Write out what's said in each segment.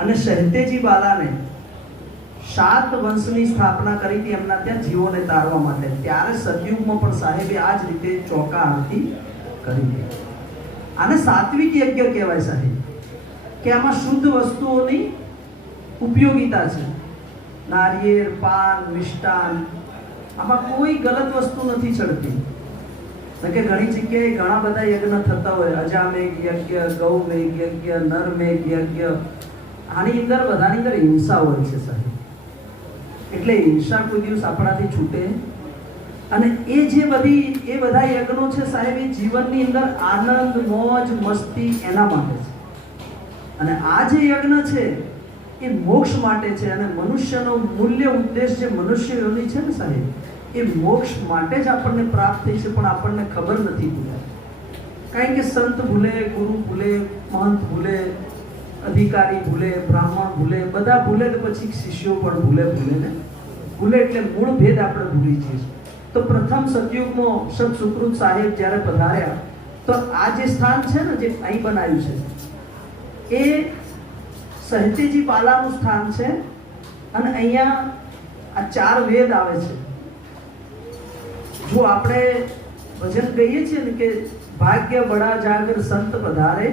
અને સહેતેજી બાલાને 7 વંશની સ્થાપના કરી હતી એમના ત્યાં જીવોને તારવા માટે. ત્યારે સતયુગમાં પણ સાહેબે આ જ રીતે ચોકા આરતી કરી હતી. આને સાત્વિક યજ્ઞ કહેવાય સાહેબ, કે આમાં શુદ્ધ વસ્તુઓની ઉપયોગિતા છે. નારિયેળ, પાન, મિષ્ટાન, આમાં કોઈ ગલત વસ્તુ નથી ચડતી. કે ઘણી જગ્યાએ ઘણા બધા યજ્ઞ થતા હોય, અજામેઘ યજ્ઞ, ગૌમેઘ યજ્ઞ, નરમેઘ યજ્ઞ. આની અંદર બધાની અંદર હિંસા હોય છે સાહેબ. એટલે હિંસા કોઈ દિવસ આપણાથી છૂટે. અને એ બધા યજ્ઞો છે સાહેબ, એ જીવનની અંદર આનંદ, મોજ, મસ્તી એના માટે છે. અને આ જે યજ્ઞ છે એ મોક્ષ માટે છે. અને મનુષ્યનો મૂલ્ય ઉદ્દેશ જે મનુષ્ય યોની છે ને સાહેબ, એ મોક્ષ માટે જ આપણને પ્રાપ્ત થઈ છે, પણ આપણને ખબર નથી પડતી. કારણ કે સંત ભૂલે, ગુરુ ભૂલે, મહંત ભૂલે, અધિકારી ભૂલે, બ્રાહ્મણ ભૂલે, બધા ભૂલે તો પછી શિષ્યો પણ ભૂલે એટલે મૂળ ભેદ આપણે ભૂલી જઈએ. તો પ્રથમ સતયુગમાં સત સુકૃત સાહેબ જ્યારે પધાર્યા, તો આ જે સ્થાન છે ને, જે અહીં બનાવ્યું છે, એ સહેતેજી બાલાનું સ્થાન છે. અને અહીંયા આ 4 વેદ આવે છે. જો આપણે ભજન કહીએ છીએ ને કે ભાગ્ય બડા જાગર સંત પધારે,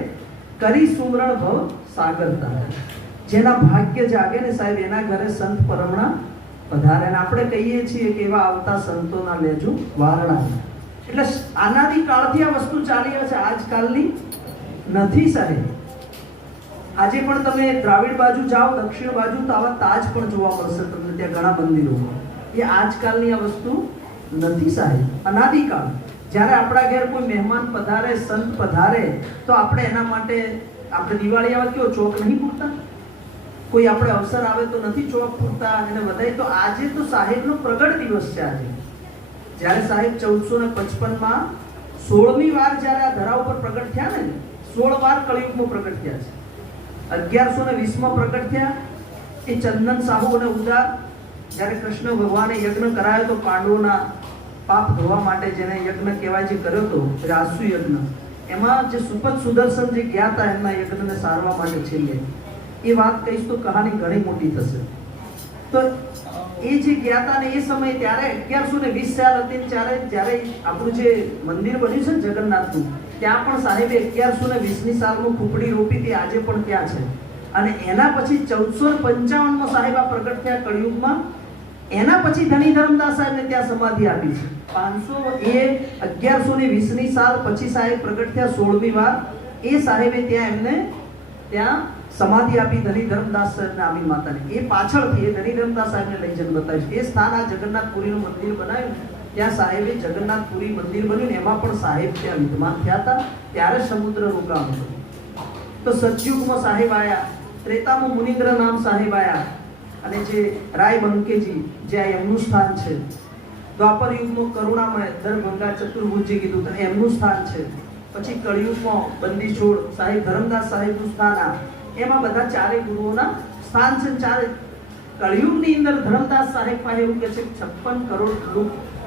કરી સુમરણ ભવ સાગર તારે. જેના ભાગ્ય જાગે ને સાહેબ, એના ઘરે સંત પરમણા પધારે. અને આપણે કહીએ છીએ કે એવા આવતા સંતોના લેજો વારણા. એટલે અનાદિકાળથી આ વસ્તુ ચાલી આવે છે, આજકાલની નથી સાહેબ. આજે પણ તમે દ્રાવિડ બાજુ જાઓ, દક્ષિણ બાજુ, તો આવા તાજ પણ જોવા મળશે તમને ત્યાં ઘણા મંદિરોમાં. એ આજકાલની આ વસ્તુ નથી સાહેબ, અનાદિકાળ. જ્યારે આપણા ઘેર કોઈ મહેમાન પધારે, સંત પધારે, તો આપણે એના માટે, આપણે દિવાળી આવે કેવો ચોક નહીં પૂરતા, કોઈ આપણે અવસર આવે તો નથી ચોક પૂરતા, એને વધાય. તો આજે તો સાહેબનો પ્રગટ દિવસ છે. આજે જ્યારે સાહેબ 1455માં 16મી વાર જ્યારે આ ધરા ઉપર પ્રગટ થયા ને, 16 વાર કળિયુગમાં પ્રગટ થયા છે. 1120માં પ્રગટ થયા. એ ચંદન સાહુ અને ઉદાર જ્યારે કૃષ્ણ ભગવાને યજ્ઞ કરાયો તો પાંડવોના પાપ ધોવા માટે, જેને યજ્ઞ કહેવાય, જે કર્યો તો રાસુ યજ્ઞ, એમાં જે સુપત સુદર્શન જે ગયા હતા એમના યજ્ઞને સારવા માટે છેલ્લે, એ વાત કહીશ તો કહાની ઘણી મોટી થશે. તો એ જે ગયા હતા ને એ સમયે, ત્યારે 1120 સાલ હતી, જ્યારે આપણું જે મંદિર બન્યું છે ને જગન્નાથનું, ત્યાં પણ સાહેબે 1120ની સાલમાં ખુપડી રોપી હતી. આજે પણ ત્યાં છે. અને એના પછી 1455માં સાહેબ આ પ્રગટ થયા કળિયુગમાં. એના પછી ધની ધર્મદાસ સાહેબને ત્યાં સમાધિ આપી છે. 1120ની સાલ પછી સાહેબ પ્રગટ થયા 16મી વાર. એ સાહેબે ત્યાં એમને ત્યાં સમાધિ આપી ધની ધર્મદાસ સાહેબને, આમીન માતાને. એ પાછળથી એ ધની ધર્મદાસ સાહેબને લઈ જઈને બતાવ્યું. એ સ્થાન આ જગન્નાથપુરીનું મંદિર બનાવ્યું, ત્યાં સાહેબે જગન્નાથપુરી મંદિર બન્યું ને એમાં પણ સાહેબ ત્યાં વિદ્યમાન થયા હતા. ત્યારે સમુદ્ર રોકાણ હતું. તો સતયુગમાં સાહેબ આયા, ત્રેતામાં મુનિન્દ્ર નામ સાહેબ આયા. અને જે રાય બંકેજી, જે એમનું સ્થાન છે. દ્વાપર યુગમાં કરુણામય દરભંગા ચતુર્ભુજજી કીધું તો એમનું સ્થાન છે. પછી કળિયુગમાં બંદી છોડ સાહેબ ધરમદાસ સાહેબનું સ્થાન આ. એમાં બધા 4 ગુરુઓના સ્થાન છે. 4 કળિયુગની અંદર ધરમદાસ સાહેબ પાસે એવું કે છે 56 કરોડ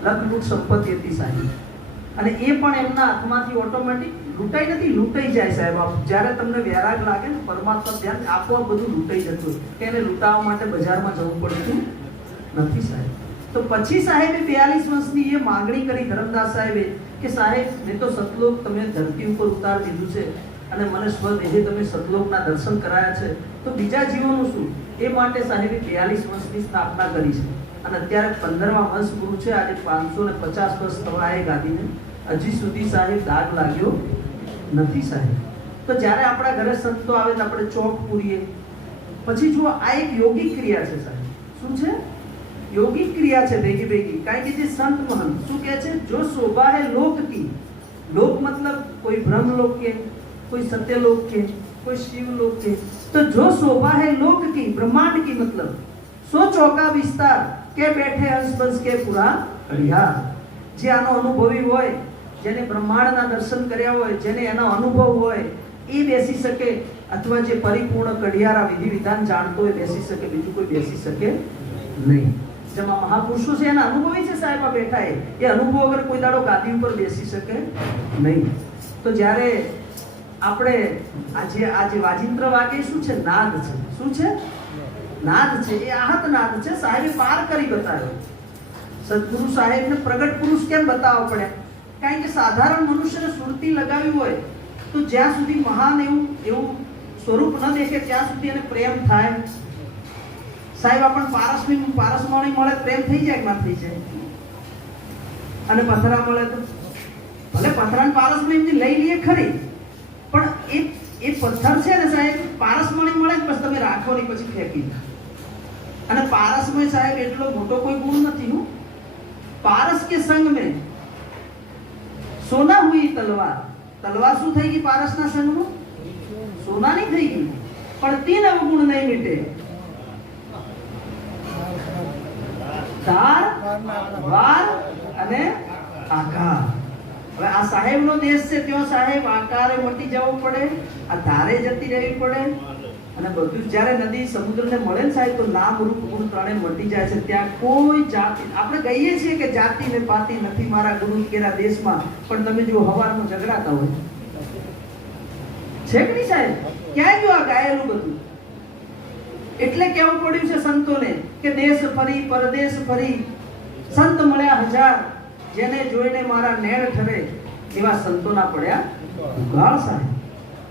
લખ લૂંટ સંપત્તિ હતી સાહેબ. અને એ પણ એમના હાથમાંથી ઓટોમેટિક લૂંટાઈ નથી, લૂંટાઈ જાય સાહેબ. જ્યારે તમને વૈરાગ લાગે ને, પરમાત્મા ધ્યાન આપોઆપ બધું લૂંટાઈ જતું. કે એને લૂંટાવવા માટે બજારમાં જવું પડતું નથી સાહેબ. તો પછી સાહેબે 42 વર્ષની એ માંગણી કરી ધરમદાસ સાહેબે કે સાહેબ, મેં તો સતલોક તમે ધરતી ઉપર ઉતાર દીધું છે અને મને સ્વદેહે તમે સતલોકના દર્શન કરાયા છે, તો બીજા જીવોનું શું? એ માટે સાહેબે 42 વર્ષની સ્થાપના કરી છે. અને અત્યારે 15મા વર્ષ પૂરું છે. આજે 550 વર્ષ થવા એ ગાદીને, હજી સુધી સાહેબ દાગ લાગ્યો નથી સાહેબ. તો જ્યારે આપણા ઘરે સંતો આવે તો આપણે ચોક પૂરીએ. પછી જુઓ, આ એક યોગિક ક્રિયા છે સાહેબ. શું છે? યોગિક ક્રિયા છે ભેગી. કારણ કે જે સંત મહંત શું કહે છે? જો શોભા હે લોક કી, લોક મતલબ કોઈ બ્રહ્મલોક કે, કોઈ સત્યલોક के, कोई शिवलोक के, तो जो शोभा है लोक की, ब्रह्मांड की, मतलब सो चौका विस्तार के बैठे हंस बंस के पूरा कड़िया. જે આનો અનુભવી હોય, જેને બ્રહ્માંડના દર્શન કર્યા હોય, જેને એનો અનુભવ હોય, એ બેસી શકે. અથવા જે પરિપૂર્ણ કડિયારા વિધિ વિધાન જાણતો હોય બેસી શકે, બીજું કોઈ બેસી શકે નહીં. જેમાં મહાપુરુષો છે એના અનુભવી છે સાહેબ આ બેઠા, એ અનુભવ વગર કોઈ દાડો ગાદી ઉપર બેસી શકે નહીં. તો જ્યારે આપણે આજે વાજિંત્ર વાગે શું છે? નાદ છે. શું છે? નાદ છે. એ આહત નાદ છે. સાહેબે પાર કરી બતાવ્યો. સદગુરુ સાહેબને પ્રગટ પુરુષ કેમ બતાવવા પડ્યા? કારણ કે સાધારણ મનુષ્યને સુરતી લગાવી હોય તો જ્યાં સુધી મહાન એવું સ્વરૂપ ન દેખે ત્યાં સુધી એને પ્રેમ થાય. સાહેબ આપણને પારસમણી મળે પ્રેમ થઈ જાય કે ના થઈ જાય? અને પથરા મળે તો ભલે પથરાને પારસમણી લઈ લઈએ ખરી, પણ એ પથ્થર છે ને સાહેબ, પારસમણી મળે ને પછી તમે રાખો નહીં, પછી ફેંકી દો. અને પારસમય સાહેબ એટલો મોટો કોઈ ગુણ નથી. હું पारस के संग में सोना हुई तलवार. तलवार શું થઈ ગઈ? પારસના સંગમાં સોનાની થઈ ગઈ, પણ તીન અવગુણ નહીં મીટે. ધાર, વાર અને આકાર. હવે આ સાહેબનો દેશ છે, ત્યાં સાહેબ આકારે મટી જવું પડે, આ ધારે જતી રહેવી પડે, અને બધું જ્યારે નદી સમુદ્રને મળે ને સાહેબ તો નામ રૂપ ગુણ ત્રણે મટી જાય છે. ત્યાં કોઈ જાતિ, આપણે કહીએ છીએ કે જાતિ ને પાતિ નથી મારા ગુરુ કેરા દેશમાં, પણ તમે જો હવારમાં ઝઘડાતા હોય છે કે નહીં સાહેબ? ક્યાં ગયું આ ગાયેલું બધું? એટલે કેવું પડ્યું છે સંતોને કે દેશ ફરી પરદેશ ફરી સંત મળ્યા હજાર, જેને જોઈને મારા નેણ ઠરે, એવા સંતોના પડ્યા ઉઘાડ સાહેબ.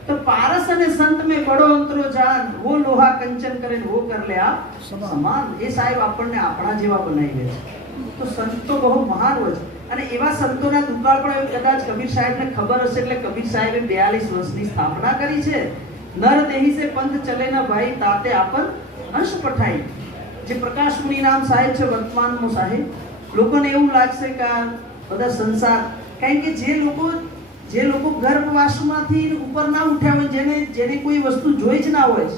तो पारस અને संत में बड़ो अंतरो जान, वो लोहा कंचन करे वो कर ले आप સમાન. એ સાહેબ આપણને આપણા જેવા બનાવી દે છે. તો સંતો બહુ મહાન હોય છે. અને એવા સંતોના દુકાળ પણ કદાચ કબીર સાહેબને ખબર હશે, એટલે કબીર સાહેબે 42 વર્ષની સ્થાપના કરી છે. નર દેહી સે પંથ ચલે ના ભાઈ, તાતે આપન અંશ પઠાઈ. જે પ્રકાશ મુનિ નામ સાહેબ છે વર્તમાનમાં સાહેબ, લોકોને એવું લાગશે કે આ બધા સંસાર, કારણ કે જે લોકો ગર્ભવાસમાંથી ઉપર ના ઉઠ્યા હોય, જેને કોઈ વસ્તુ જોઈ જ ના હોય,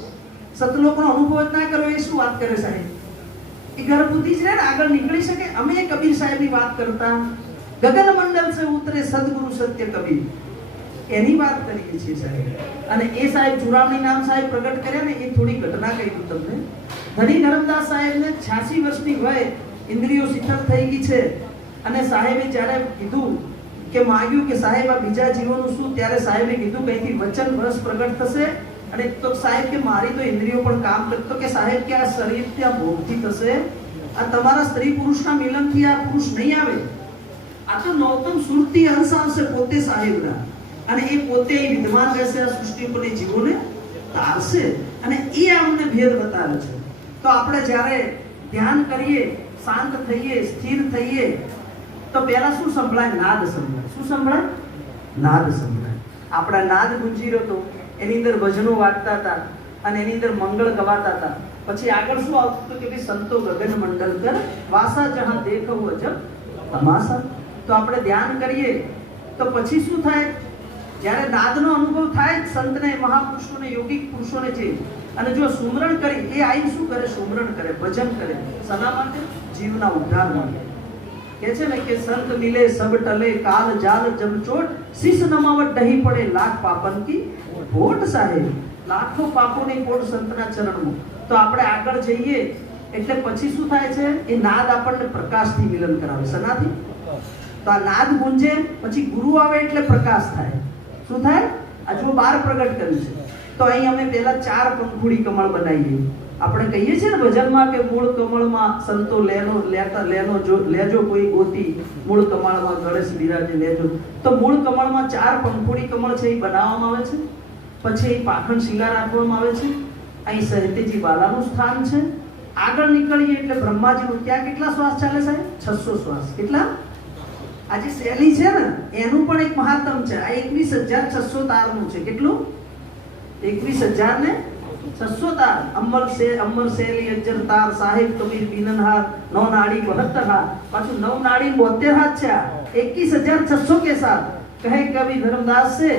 સતલોકનો અનુભવ જ ના કર્યો, એ શું વાત કરે સાહેબ? એ ગર્ભવતી જ રહે ને, આગળ નીકળી શકે. અમે કબીર સાહેબની વાત કરતા, ગગન મંડળ સે ઉતરે સદગુરુ સત્ય કબીર, એની વાત કરીએ છીએ સાહેબ. અને એ સાહેબ ચુરામણી નામ સાહેબ પ્રગટ કર્યા ને, એ થોડી ઘટના કહી દઉં તમને. ધણી ધરમદાસ સાહેબને 86 વર્ષની વયે ઇન્દ્રિયો શિથિલ થઈ ગઈ છે, અને સાહેબે જ્યારે કીધું કે માગ્યું કે સાહેબ આ બીજા જીવોનું શું, ત્યારે સાહેબે કીધું કઈથી વચન રસ પ્રગટ થશે. અને તો સાહેબ કે મારી તો ઇન્દ્રિયો પણ કામ કરતો, કે સાહેબ કે આ શરીર ત્યાં ભોગથી થશે, આ તમારા સ્ત્રી પુરુષના મિલનથી આ પુરુષ નહીં આવે, આ તો નૌતમ સુરતી અંશ આવશે પોતે સાહેબના, અને એ પોતે વિદ્યમાન રહેશે, આ સૃષ્ટિ ઉપરની જીવોને તારશે. અને એ અમને ભેદ બતાવે છે. તો આપણે જ્યારે ધ્યાન કરીએ, શાંત થઈએ, સ્થિર થઈએ, તો પહેલા શું સંભળાય? નાદ સંભળાય. શું સંભળાય? નાદ સંભળાય. આપણા નાદ ગુંજી રહ્યો તો એની અંદર ભજનો વાગતા હતા, અને એની અંદર મંગળ ગવાતા હતા. પછી આગળ શું આવતું હતું કે ભાઈ સંતો ગગન મંડળ કર વાસા જહાં દેખવું અજબ તમાસા. તો આપણે ધ્યાન કરીએ તો પછી શું થાય? જ્યારે નાદનો અનુભવ થાય સંતને, મહાપુરુષોને, યોગિક પુરુષોને છે, અને જો સુમરણ કરી, એ આઈ શું કરે? સુમરણ કરે, ભજન કરે. શના માટે? જીવના ઉદ્ધાર માટે. કે છે ને કે સંત મિલે સબ ટલે, કાલ જાલ જબ ચોટ, શીશ નમાવટ દહી પડે લાખ પાપન કી પોટ સાહેબ. લાખો પાપોની પોટ સંતના ચરણમાં. તો આપણે આગળ જઈએ એટલે પછી શું થાય છે? એ નાદ આપણને પ્રકાશથી મિલન કરાવે. શનાથી? તો આ નાદ ગુંજે, પછી ગુરુ આવે એટલે પ્રકાશ થાય. શું થાય? આ જો 12 પ્રગટ કર્યું છે. તો અહીં અમે પહેલા 4 પંખુડી કમળ બનાવીએ. આપણે કહીએ છીએ ને ભજનમાં કે મૂળ કમળમાં સંતો લેજો કોઈ ગોતી, મૂળ કમળમાં ગણેશ બિરાજે લેજો. તો મૂળ કમળમાં 4 પંખુડી કમળ છે, એ બનાવવામાં આવે છે. પછી પાખંડ શિલા રાખવામાં આવે છે. અહીં સહેતેજી બાલાનું સ્થાન છે. આગળ નીકળીએ એટલે બ્રહ્માજીનું. ત્યાં કેટલા શ્વાસ ચાલે સાહેબ? 600 શ્વાસ. કેટલા? આ જે શૈલી છે ને એનું પણ એક મહાત્મ છે. આ 21,600 તારનું છે. કેટલું? 21,600 તાર. અમર શૈલી અજર તાર, સાહેબ કબીર બીનનહાર, 9 નાડી 72 હાથ, પાછું 9 નાડી 72 હાથ છે. 21,600 के साथ कहे कवि धर्मदास से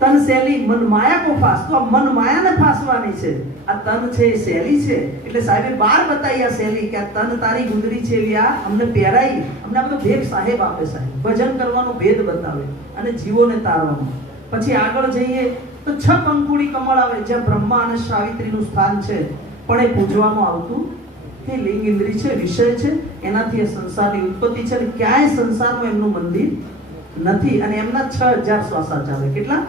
तन शैली मन माया को फास. तो મન માયાને ફાસવાની છે. આ તન છે એ શૈલી છે. એટલે સાહેબે 12 બતાવી આ શૈલી કે આ તન તારી ગુંદરી છે એવી આ અમને પહેરાઈ. અમને આ બધો ભેદ સાહેબ આપે. સાહેબ ભજન કરવાનો ભેદ બતાવે અને જીવોને તારવાનો. પછી આગળ જઈએ તો 6 પંખુડી કમળ આવે, જ્યાં બ્રહ્મા અને સાવિત્રીનું સ્થાન છે, પણ એ પૂજવામાં આવતું તે લિંગ ઇન્દ્રિય છે, વિષય છે, એનાથી આ સંસારની ઉત્પત્તિ છે. અને ક્યાંય સંસારમાં એમનું મંદિર નથી. અને એમના 6,000 શ્વાસા ચાલે. કેટલા?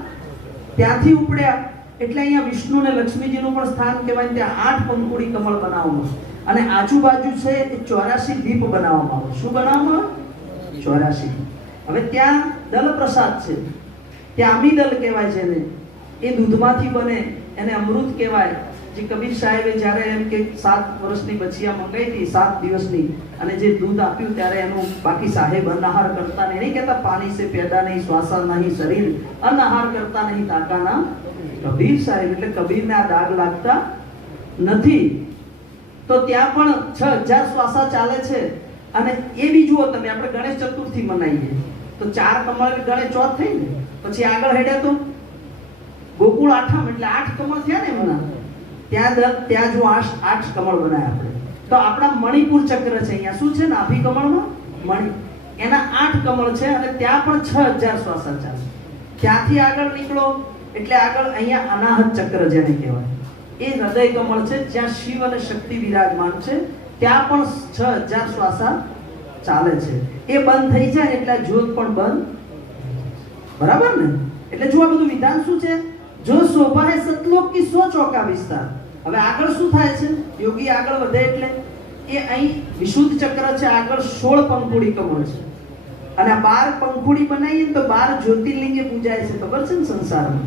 ત્યાંથી ઉપડ્યા એટલે અહીંયા વિષ્ણુ અને લક્ષ્મીજીનું પણ સ્થાન કહેવાય. ત્યાં 8 પંખુડી કમળ બનાવવામાં અને આજુબાજુ છે એ 84 દીપ બનાવવામાં આવે. શું બનાવવામાં આવે? 84. હવે ત્યાં દલ પ્રસાદ છે, ત્યાં અમીદલ કહેવાય છે ને, એ દૂધમાંથી બને, એને અમૃત કહેવાય. જે કબીર સાહેબે જ્યારે એમ કે 7 વર્ષની બચિયા મંગાઈ હતી 7 દિવસની, અને જે દૂધ આપ્યું ત્યારે એનું બાકી સાહેબ અન્નહાર કરતા નહીં કહેતા, પાણી સે પેદા નહીં શ્વાસા નહીં શરીર, અન્નહાર કરતા નહીં તાકાના કબીર સાહેબ. એટલે કબીરને આ દાગ લાગતા નથી. તો ત્યાં પણ 6000 શ્વાસા ચાલે છે. અને એ બી જુઓ તમે, આપણે ગણેશ ચતુર્થી મનાવીએ તો 4 કમળ ગણેશ ચોથ થઈ ને, પછી આગળ હેડ્યા તો ગોકુળ આઠમ એટલે 8 કમળ થયા ને એમના. ત્યાં જો 8 કમળ બનાવ્યા આપણે. તો આપણા મણિપુર ચક્ર છે, અહીંયા શું છે નાભી કમળમાં મણિ, એના 8 કમળ છે અને ત્યાં પણ 6000 શ્વાસા ચાલે. ત્યાંથી આગળ નીકળો એટલે આગળ અહીંયા અનાહત ચક્ર જેને કહેવાય, એ હૃદય કમળ છે, જ્યાં શિવ અને શક્તિ વિરાજમાન છે. ત્યાં પણ 6000 શ્વાસા ચાલે છે. એ બંધ થઈ જાય એટલે જ્યોત પણ બંધ. બરાબર ને? એટલે જો આ બધું વિધાન શું છે? જો શોભા હે સતલોક કી સો ચોકા વિસ્તાર. હવે આગળ શું થાય છે? યોગી આગળ વધે એટલે એ અહીં વિશુદ્ધ ચક્ર છે, આગળ 16 પંખુડી કમળ છે અને 12 પંખુડી બનાવીએ તો 12 જ્યોતિર્લિંગે પૂજાય છે. ખબર છે ને સંસારમાં?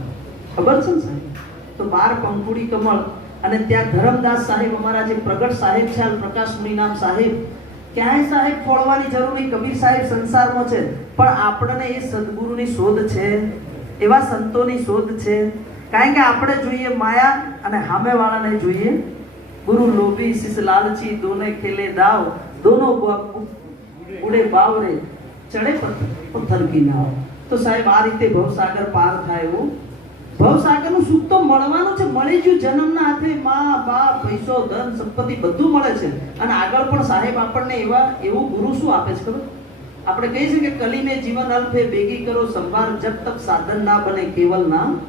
ખબર છે ને સાહેબ? તો 12 પંખુડી કમળ. અને ત્યાં ધરમદાસ સાહેબ, અમારા જે પ્રગટ સાહેબ છે, પ્રકાશ મુનિ નામ સાહેબ, ક્યાંય સાહેબ ખોળવાની જરૂર નહીં. કબીર સાહેબ સંસારમાં છે, પણ આપણને એ સદગુરુની શોધ છે, એવા સંતોની શોધ છે. કારણ કે આપણે જોઈએ માયા અને સામેવાળાને જોઈએ ગુરુ. લોભી શિષ લાલચી દોને ખેલે દાવ, દોનો ઉડે બાવરે ચડે પથ્થર કી નાવ. તો સાહેબ આ રીતે ભવસાગર પાર થાય એવું ભવસાગરનું સુખ તો મળવાનું છે. મળી ગયું જન્મના હાથે, માં બાપ પૈસો ધન સંપત્તિ બધું મળે છે. અને આગળ પણ સાહેબ આપણને એવું ગુરુ શું આપે છે ખબર? આપણે કહીએ છીએ કે કલીને જીવન અલ્પે બેગી કરો સંભાર, જબ તક સાધન ના બને કેવલ નામ.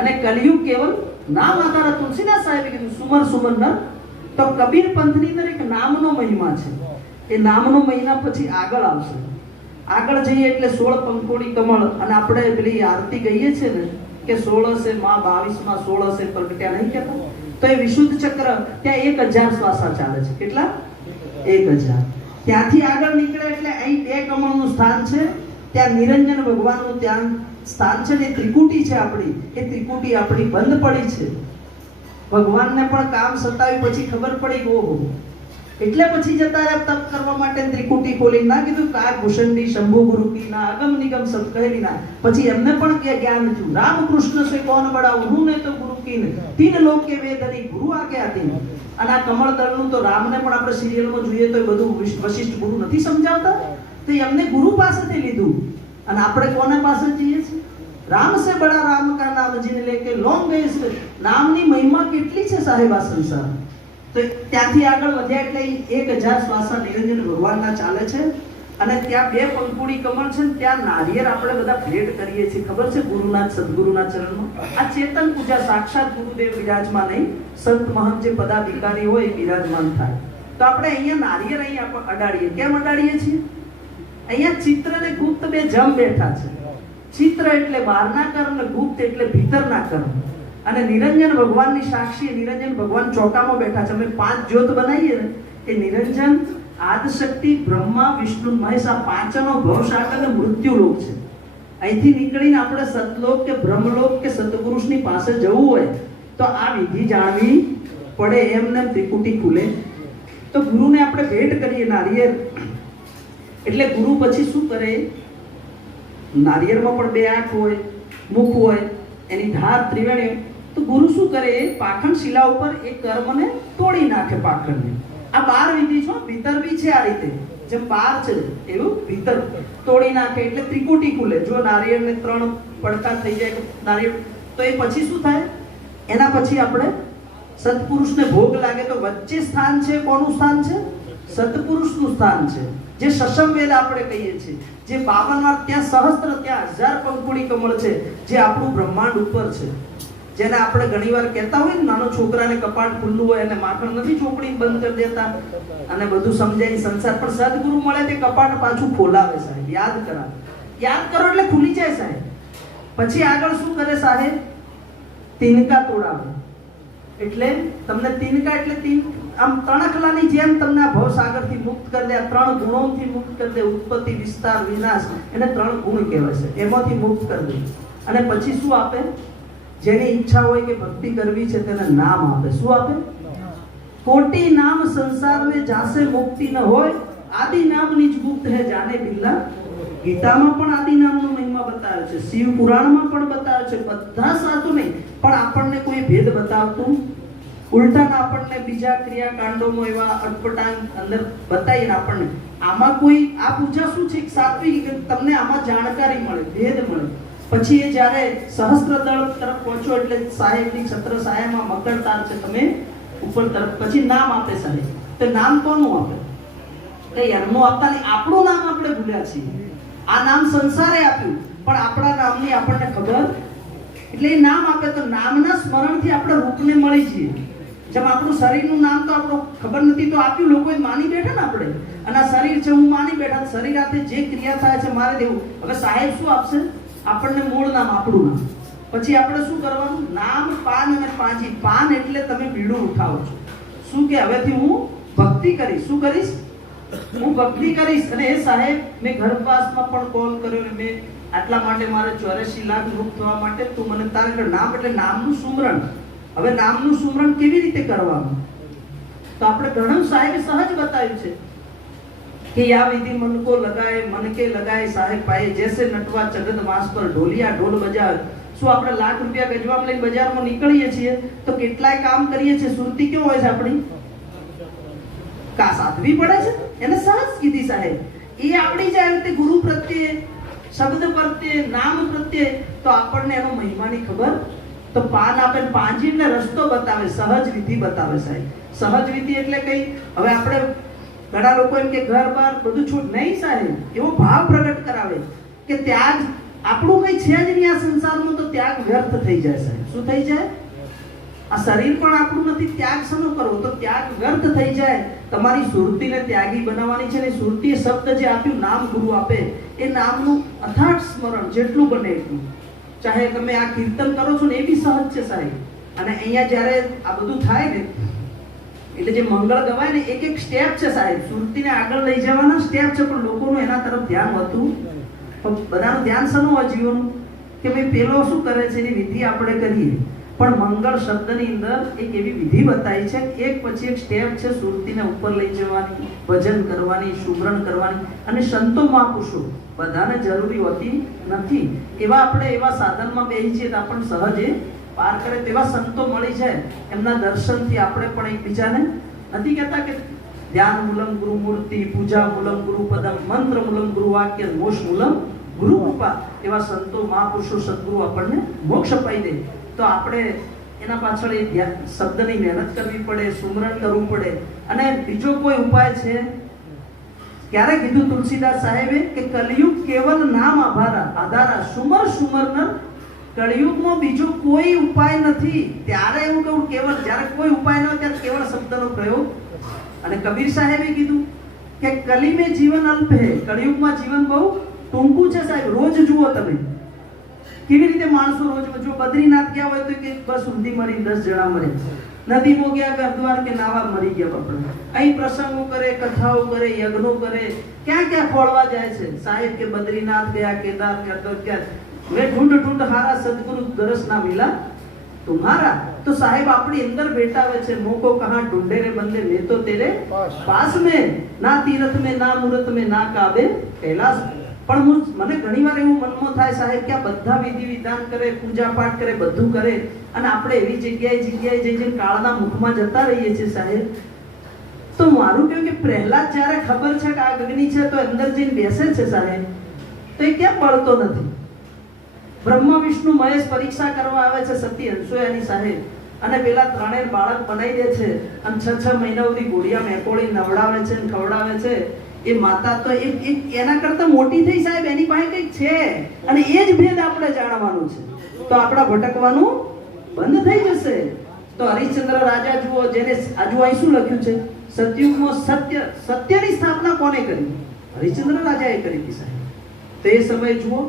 અને કલિયુગ કેવલ નામ આધાર. તુલસીદાસ સાહેબે કીધું સુમર સુમર ન. તો કબીર પંથની અંદર એક નામનો મહિમા છે. એ નામનો મહિના પછી આગળ આવશે. આગળ જઈએ એટલે 16 પંખોડી કમળ. અને આપણે પેલી આરતી ગઈએ છે ને કે 16 છે માં 22 માં 16 છે પ્રગટ્યા નહીં કહેતા? તો એ વિશુદ્ધ ચક્ર ત્યાં 1000 શ્વાસા ચાલે છે. કેટલા? 1000. ત્યાંથી આગળ નીકળે એટલે અહીં 2 કમળનું સ્થાન છે. ત્યાં નિરંજન ભગવાનનું ત્યાં સ્થાન છે ને. ત્રિકુટી છે આપણી, એ ત્રિકુટી આપણી બંધ પડી છે. ભગવાનને પણ કામ સતાવી પછી ખબર પડી કે ઓહો, એટલે પછી જતા રહ્યા તપ કરવા માટે ત્રિકુટી ખોલી. ના કીધું કાર ભૂષણની શંભુ ગુરુ કી ના અગમ નિગમ સબ કહેલી ના. પછી એમને પણ કે જ્ઞાન થયું. રામ કૃષ્ણ સે કોણ બડાવું, હું ને તો ગુરુ કી ને, 3 લોક કે વેદની ગુરુ આ ગયા તીન. અને આ કમળ દળનું તો રામને પણ આપણે સિરિયલમાં જોઈએ તો એ બધું વશિષ્ઠ ગુરુ નથી સમજાવતા, તો એમને ગુરુ પાસેથી લીધું. અને આપણે કોના પાસે જઈએ છીએ? રામ સે બડા રામ કા નામ જીને લેકે લોંગ ગયે છે. નામની મહિમા કેટલી છે સાહેબ આ સંસાર. તો ત્યાંથી આગળ વધ્યા એટલે 1000 શ્વાસા નિરંજન ભગવાનના ચાલે છે. અને ત્યાં 2 પંખુડી કમળ છે. ત્યાં નારિયેળ આપણે બધા ભેટ કરીએ છીએ. ખબર છે? ગુરુના સદગુરુના ચરણમાં. આ ચેતન પૂજા, સાક્ષાત ગુરુદેવ બિરાજમાન નહીં, સંત મહંત જે પદાધિકારી હોય એ બિરાજમાન થાય. તો આપણે અહીંયા નારિયેળ અહીંયા અડાડીએ. કેમ અડાડીએ છીએ? અહીંયા ચિત્ર અને ગુપ્ત 2 જમ બેઠા છે. ચિત્ર એટલે બહારના કર્મ, ગુપ્ત એટલે ભીતરના કર્મ. અને નિરંજન ભગવાનની સાક્ષી, નિરંજન ભગવાન ચોકામાં બેઠા છે. અમે 5 જ્યોત બનાવીએ ને, એ નિરંજન, આદિશક્તિ, બ્રહ્મા, વિષ્ણુ, મહેશ, આ 5નો ભવસાગર અને મૃત્યુલોક છે. અહીંથી નીકળીને આપણે સતલોક કે બ્રહ્મલોક કે સતપુરુષની પાસે જવું હોય તો આ વિધિ જાણવી પડે. એમને ત્રિકુટી ખુલે. તો ગુરુને આપણે ભેટ કરીએ નારિયેળ. એટલે ગુરુ પછી શું કરે? નારિયેળમાં પણ 2 આંખ હોય, મુખ હોય, એની ધાર ત્રિવેણી. તો ગુરુ શું કરે? પાખંડ શિલા ઉપર એ કર્મને તોડી નાખે પાખંડને. આ 12 વિધિ છો. ભીતર બી છે આ રીતે, જેમ 12 છે એવું ભીતર તોડી નાખે એટલે ત્રિકુટી ખુલે. જો નારિયેળને 3 પડતા થઈ જાય નારિયેળ, તો એ પછી શું થાય? એના પછી આપણે સત્પુરુષને ભોગ લાગે તો વચ્ચે સ્થાન છે. કોનું સ્થાન છે? સત્પુરુષનું સ્થાન છે. જે સશમવેદ આપણે કહીએ છીએ, જે 52 વાર, ત્યાં સહસ્ત્ર, ત્યાં 1000 પંખુડી કમળ છે, જે આપણું બ્રહ્માંડ ઉપર છે. જેને આપણે ઘણીવાર કહેતા હોય ને, નાનો છોકરાને કપાટ ખુલ્લું હોય અને માખણ નથી ચોપડી બંધ કરી દેતા અને બધું સમજાય સંસાર. પણ સદગુરુ મળે તે કપાટ પાછું ખોલાવે સાહેબ, યાદ કરાવે. યાદ કરો એટલે ખુલી જાય સાહેબ. પછી આગળ શું કરે સાહેબ? તિનકા તોડાવે. એટલે તમને તિનકા એટલે આમ તણખલાની જેમ તમને આ ભવસાગરથી મુક્ત કરી દે, આ 3 ગુણોથી મુક્ત કરી દે. ઉત્પત્તિ, વિસ્તાર, વિનાશ, એને 3 ગુણ કહેવાય છે. એમાંથી મુક્ત કરી દે. અને પછી શું આપે? જેની ઈચ્છા હોય કે ભક્તિ કરવી છે તેને નામ આપે. શું આપે? કોટી નામ સંસાર में જાસે મુક્તિ ન હોય, આદિ નામ નિજ મુક્ત હે જાને બિરલા. ગીતામાં પણ આદિ નામનો મહિમા બતાવ્યો છે, શિવ પુરાણમાં પણ બતાવ્યો છે. બધા સાચું નહીં, પણ આપણને કોઈ ભેદ બતાવતું ઉલટાના આપણને બીજા ક્રિયાકાંડોમાં એવા અટપટાંગ અંદર બતાવીને આપણને આમાં કોઈ આ પૂજા શું છે? સાત્વિક, તમને આમાં જાણકારી મળે, ભેદ મળે. પછી એ જ્યારે સહસ્ત્રદળ તરફ પહોંચો એટલે સાહેબની છત્ર સાયામાં મકરતાર છે, તમે ઉપર તરફ. પછી નામ આપે સાહેબ. તો નામ કોનું આપે? કઈ એમનું આપતા નહીં, આપણું નામ આપણે ભૂલ્યા છીએ. આ નામ સંસારે આપ્યું, પણ આપણા નામની આપણને ખબર. એટલે એ નામ આપે તો નામના સ્મરણથી આપણે રૂપને મળી જઈએ. જેમ આપણું શરીરનું નામ તો આપણો ખબર નથી તો આપ્યું, લોકોએ માની બેઠા ને આપણે. અને આ શરીર છે, હું માની બેઠા. શરીર સાથે જે ક્રિયા થાય છે મારે દેવું. હવે સાહેબ શું આપશે? આપણને મૂળ નામ, આપણું નામ. પછી આપણે શું કરવાનું? નામ, પાન અને પાંજી. પાન એટલે તમે બીડું ઉઠાવો છો. શું કે હવેથી હું ભક્તિ કરીશ. શું કરીશ? હું ભક્તિ કરીશ. અને એ સાહેબ મેં ગર્ભવાસમાં પણ કોલ કર્યો ને મેં આટલા માટે મારે 84 લાખ મુક્ત થવા માટે તું મને તારે નામ, એટલે નામનું સુમરણ. હવે નામનું સુમરણ કેવી રીતે કરવાનું? તો આપણે ઘણું સાહેબ સહજ બતાવ્યું છે કે યા વિધિ મન કો લગાએ, મન કે લગાએ સાહેબ પાએ, જૈસે નટવા ચગત માસ પર ઢોલિયા ઢોલ બજાવે. શું આપણે લાખ રૂપિયા ગજવામાં લઈને બજારમાં નીકળીએ છીએ તો કેટલાય કામ કરીએ છીએ, સુરતી કેવું હોય છે આપણી? કા સાધવી પડે છે, એને સહજ કીધી સાહેબ. એ આવડી જાય તે ગુરુ પ્રત્યે, શબ્દ પ્રત્યે, નામ પ્રત્યે, તો આપણને એનો મહિમાની ખબર. તો પાન આપે, પાંજી એટલે રસ્તો બતાવે, સહજ વિધિ બતાવે સાહેબ. સહજ વિધિ એટલે કઈ? હવે આપણે ઘણા લોકો એમ કે ઘર બાર બધું છૂટ નહીં સાહેબ. એવો ભાવ પ્રગટ કરાવે કે ત્યાગ આપણું કઈ છે જ નહીં આ સંસારમાં, તો ત્યાગ વ્યર્થ થઈ જાય સાહેબ. શું થઈ જાય? આ શરીર પણ આપણું નથી, ત્યાગ શેનો કરવો? તો ત્યાગ વ્યર્થ થઈ જાય. તમારી સુરતીને ત્યાગી બનાવવાની છે ને. સુરતી શબ્દ જે આપ્યું, નામ ગુરુ આપે, એ નામનું અથાટ સ્મરણ જેટલું બને એટલું. ચાહે તમે આ કીર્તન કરો છો ને, એ બી સહજ છે સાહેબ. અને અહીંયા જ્યારે આ બધું થાય ને, એટલે જે મંગળ ગવાય ને, એક એક સ્ટેપ છે સાહેબ. સુરતીને આગળ લઈ જવાના સ્ટેપ છે, પણ લોકોનું એના તરફ ધ્યાન હોતું. બધાનું ધ્યાન શાનું હોય જીવનનું? કે ભાઈ પેલો શું કરે છે એની વિધિ આપણે કરીએ. પણ મંગળ શબ્દની અંદર એક એવી વિધિ બતાવી છે, એક પછી એક સ્ટેપ છે સુરતીને ઉપર લઈ જવાની, ભજન કરવાની, સુમરણ કરવાની. અને સંતો મહાપુરુષો બધાને જરૂરી હોતી નથી. એવા આપણે એવા સાધનમાં બેસી છીએ તો આપણને સહજે પાર કરે તેવા સંતો મળી જાય. એમના દર્શનથી આપણે પણ એકબીજાને નથી કહેતા કે ધ્યાન મૂલમ ગુરુ મૂર્તિ, પૂજા મૂલમ ગુરુ પદમ, મંત્ર મૂલમ ગુરુ વાક્ય, મોક્ષ મૂલમ ગુરુ કૃપા. એવા સંતો મહાપુરુષો સદગુરુ આપણને મોક્ષ અપાઈ દે. તો આપણે એના પાછળ એ શબ્દની મહેનત કરવી પડે, સુમરણ કરવું પડે. અને બીજો કોઈ ઉપાય છે? ક્યારે કીધું તુલસીદાસ સાહેબે કે કલયુગ કેવલ નામ આધારા, સુમર સુમરનર. કળિયુગમાં બીજો કોઈ ઉપાય નથી. ત્યારે એવું કહું કેવલ, જ્યારે કોઈ ઉપાય ન હોય ત્યારે કેવળ શબ્દનો પ્રયોગ. અને કબીર સાહેબે કીધું કે કલી મેં જીવન અલ્પ હે. કળિયુગમાં જીવન બહુ ટૂંકું છે સાહેબ. રોજ જુઓ તમે કેવી રીતે માણસો રોજ, જો બદ્રીનાથ ગયા હોય તો કે બસ ઊંધી મરી 10 જણા મરે. નદીમાં ગયા ગરદ્વાર કે નાવા મરી ગયા બાપડે. અહીં પ્રસંગો કરે, કથાઓ કરે, યજ્ઞો કરે, ક્યાં ક્યાં ખોળવા જાય છે સાહેબ કે બદ્રીનાથ ગયા, કેદાર ગયા. वे ढूंढ ढूंढ हारा सदगुरु दरस ना मिला तुम्हारा. तो साहेब अपनी अंदर बैठा हुए छे, मोको कहां ढूंढे रे बंदे, मैं तो तेरे पास में, ना तीरथ में, ना मूरत में, ना काबे कैलाश. પણ મને ઘણીવાર એવું મનમાં થાય સાહેબ કે આ બધા વિધિ વિધાન કરે, પૂજા પાઠ કરે, બધું કરે, અને આપણે એવી જગ્યાએ જઈને કાળના મુખમાં જતા રહીએ છીએ સાહેબ. તો મારું કેવું કે પ્રહલાદ જ્યારે ખબર છે કે આ અગ્નિ છે તો અંદર જઈને બેસે છે સાહેબ, તો એ કેમ બળતો નથી? બ્રહ્મા વિષ્ણુ મહેશ પરીક્ષા કરવા આવે છે સતી અનસૂયાની સાહેબ, અને પેલા ત્રણેય બાળક બનાવી દે છે, અને 6 મહિના સુધી ઘોડિયા મેકોડી નવડાવે છે અને ખવડાવે છે. એ માતા તો એના કરતા મોટી થઈ સાહેબ, એની પાસે કંઈક છે, અને એ જ ભેદ આપણે જાણવાનું છે. તો આપણા ભટકવાનું બંધ થઈ જશે. તો હરિશ્ચંદ્ર રાજા જુઓ, જેને આજુ અહીં શું લખ્યું છે? સતયુગમાં સત્યની સ્થાપના કોને કરી? હરિશ્ચંદ્ર રાજાએ કરી હતી સાહેબ. તો એ સમય જુઓ,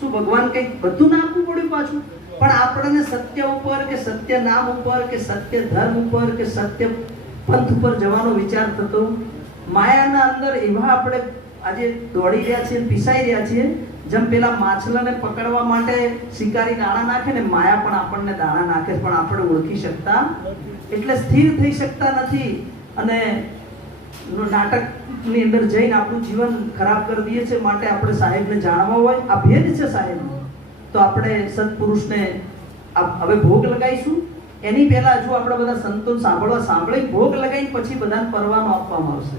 શું ભગવાન કંઈક બધું નાખવું પડ્યું પાછું? પણ આપણને સત્ય ઉપર કે સત્ય નામ ઉપર કે સત્ય ધર્મ ઉપર કે સત્ય પંથ ઉપર જવાનો વિચાર થતો. માયાના અંદર એવા આપણે આજે દોડી રહ્યા છીએ, પીસાઈ રહ્યા છીએ, જેમ પેલા માછલાને પકડવા માટે શિકારી દાણા નાખે ને, માયા પણ આપણને દાણા નાખે, પણ આપણે ઓળખી શકતા એટલે સ્થિર થઈ શકતા નથી. અને નાટકની અંદર જઈને આપણું જીવન ખરાબ કરી દઈએ છીએ. માટે આપણે સાહેબને જાણવા હોય, આ ભેદ છે સાહેબ, તો આપણે સત્પુરુષને હવે ભોગ લગાવીશું. એની પહેલા હજુ આપણે બધા સંતો સાંભળી ભોગ લગાવીને પછી બધાને પરવાનો આપવામાં આવશે.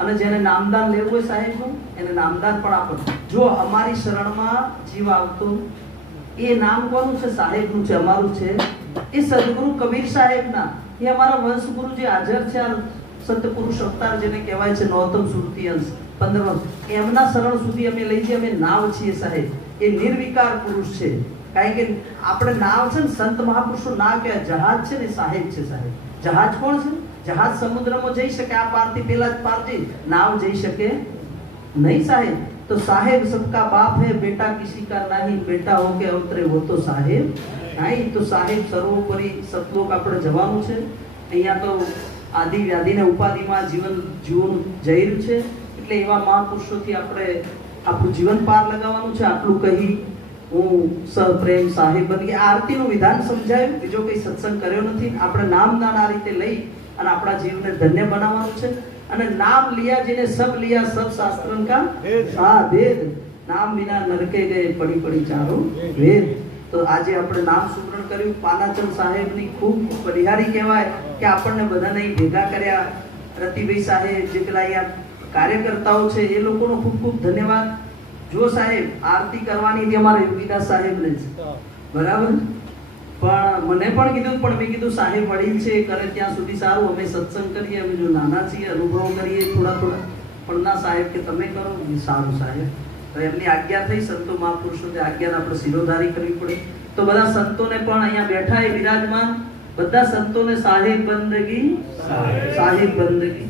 અને જેને નામદાન લેવું હોય સાહેબનું, એને નામદાન પણ આપો. જો અમારી શરણમાં જીવ આવતો, એ નામ કોનું છે? સાહેબનું છે, અમારું છે. એ સદગુરુ કબીર સાહેબના, એ અમારા વંશગુરુ જે હાજર છે, સતપુરુષ અવતાર જેને કહેવાય છે, નોતમ સુરતી અંશ 15, એમના શરણ સુધી અમે લઈ જઈએ. અમે નાવ છીએ સાહેબ, એ નિર્વિકાર પુરુષ છે. કારણ કે આપણે નાવ છે ને, સંત મહાપુરુષો નાવ કહેવાય. જહાજ છે ને સાહેબ છે. સાહેબ જહાજ કોણ છે? જહાજ સમુદ્રમાં જઈ શકે, આ પારથી પેલા જ પાર જઈ, નાવ જઈ શકે નહીં સાહેબ. તો સાહેબ સબકા બાપ है, बेटा किसी का नहीं, बेटा हो के अवतरे वो तो साहेब नहीं. તો સાહેબ સર્વોપરી સતલોક આપણે જવાનું છે. અહીંયા તો આદિ વ્યાધિને ઉપાધિમાં જીવન જીવવાનું જઈ રહ્યું છે. એટલે એવા મહાપુરુષોથી આપણે આપણું જીવન પાર લગાવવાનું છે. આટલું કહી હું સપ્રેમ સાહેબ બની આરતીનું વિધાન સમજાયું. બીજો કઈ સત્સંગ કર્યો નથી. આપણે નામદાન આ રીતે લઈ અને આપણા જીવનને ધન્ય બનાવવાનું છે. અને નામ લિયા જેને સબ લિયા સબ શાસ્ત્રન કા સાધેદ, નામ વિના નરકે ગયે પડી પડી ચારો વેદ. તો આજે આપણે નામ સુમરણ કર્યું. પાનાચંદ સાહેબની ખૂબ બલિહારી કહેવાય કે આપણને બધાને ભેગા કર્યા. રતિભાઈ સાહેબ જે પેલા અહીંયા કાર્યકર્તાઓ છે, એ લોકોનો ખૂબ ખૂબ ધન્યવાદ. જો સાહેબ આરતી કરવાની હતી અમારા યોગીદાસ સાહેબને જ, બરાબર, પણ મને પણ કીધું, પણ મેં કીધું સાહેબ વડીલ છે, કરે ત્યાં સુધી સારું. અમે સત્સંગ કરીએ, અમે જો નાના છીએ, અનુભવ કરીએ થોડા થોડા. પણ ના સાહેબ કે તમે કરો, સારું સાહેબ. તો એમની આજ્ઞા થઈ. સંતો મહાપુરુષોની આજ્ઞાને આપણે શિરોધારી કરવી પડે. તો બધા સંતોને પણ અહીંયા બેઠા એ વિરાજમાન બધા સંતોને સાહેબ બંદગી, સાહેબ બંદગી.